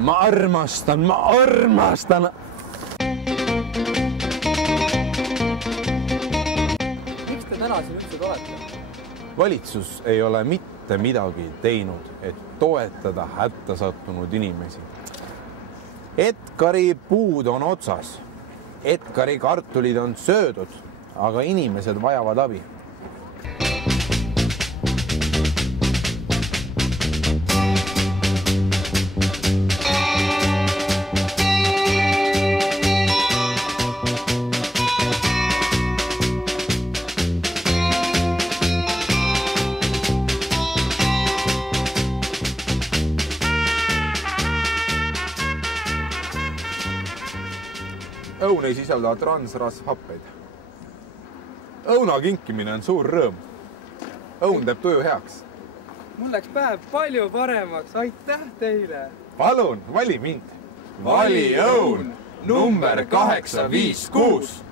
Ma armastan. Miks te täna siin üldse olete? Valitsus ei ole mitte midagi teinud, et toetada hätta sattunud inimesi. Edgari puud on otsas. Edgari kartulid on söödud, aga inimesed vajavad abi. Õun ei sisalda transrasvhappeid. Õuna kinkimine on suur rõõm. Õun teeb tuju heaks. Mul läks päev palju paremaks. Aitäh teile! Palun, vali mind! Vali õun number 856!